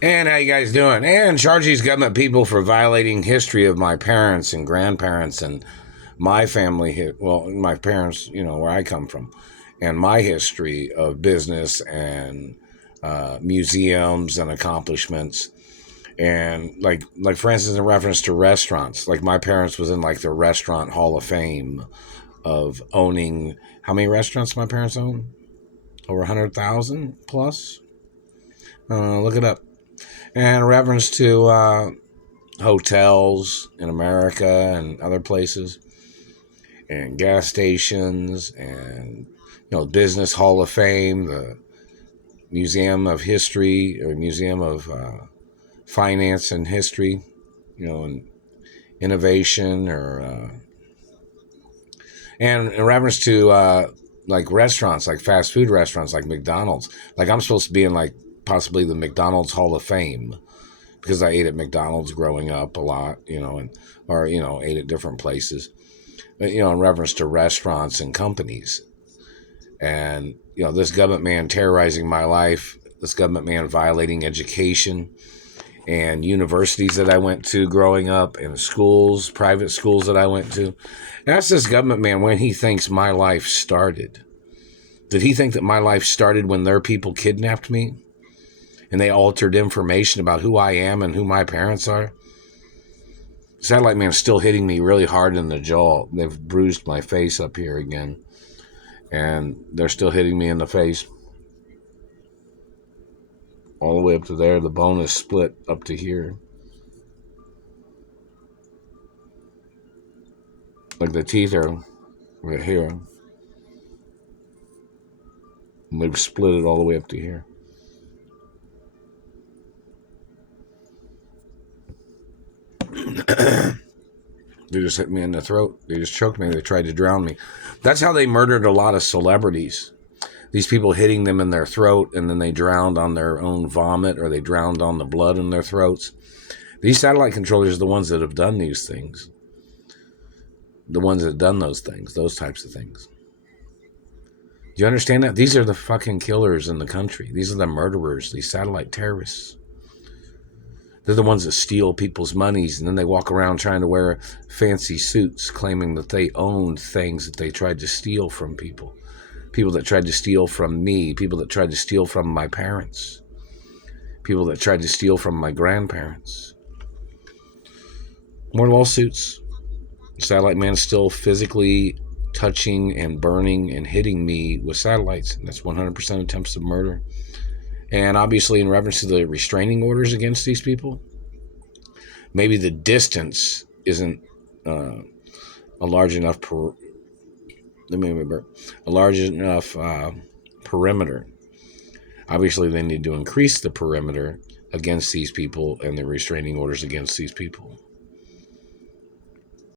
And how you guys doing? And charge these government people for violating history of my parents and grandparents and my family. Well, my parents, where I come from, and my history of business and museums and accomplishments. And like for instance, in reference to restaurants, like my parents was in like the Restaurant Hall of Fame of owning. How many restaurants my parents own? Over 100,000 plus. Look it up. And in reference to hotels in America and other places, and gas stations, and business hall of fame, the museum of history or museum of finance and history, and innovation, or and in reference to like restaurants, like fast food restaurants, like McDonald's. Like I'm supposed to be in like possibly the McDonald's Hall of Fame because I ate at McDonald's growing up a lot, or ate at different places, but, in reference to restaurants and companies. And, this government man terrorizing my life, this government man violating education and universities that I went to growing up, and schools, private schools that I went to. And that's this government man when he thinks my life started. Did he think that my life started when their people kidnapped me and they altered information about who I am and who my parents are? Satellite man's still hitting me really hard in the jaw. They've bruised my face up here again, and they're still hitting me in the face all the way up to there. The bone is split up to here. Like the teeth are right here. And they've split it all the way up to here. They just hit me in the throat. They just choked me. They tried to drown me. That's how they murdered a lot of celebrities. These people hitting them in their throat, and then they drowned on their own vomit, or they drowned on the blood in their throats. These satellite controllers are the ones that have done these things. The ones that have done those things, those types of things. Do you understand that? These are the fucking killers in the country. These are the murderers, these satellite terrorists. They're the ones that steal people's monies, and then they walk around trying to wear fancy suits, claiming that they owned things that they tried to steal from people. People that tried to steal from me, people that tried to steal from my parents, people that tried to steal from my grandparents. More lawsuits. Satellite man is still physically touching and burning and hitting me with satellites. And that's 100% attempts of murder. And obviously, in reference to the restraining orders against these people, maybe the distance isn't a large enough perimeter. Obviously, they need to increase the perimeter against these people and the restraining orders against these people.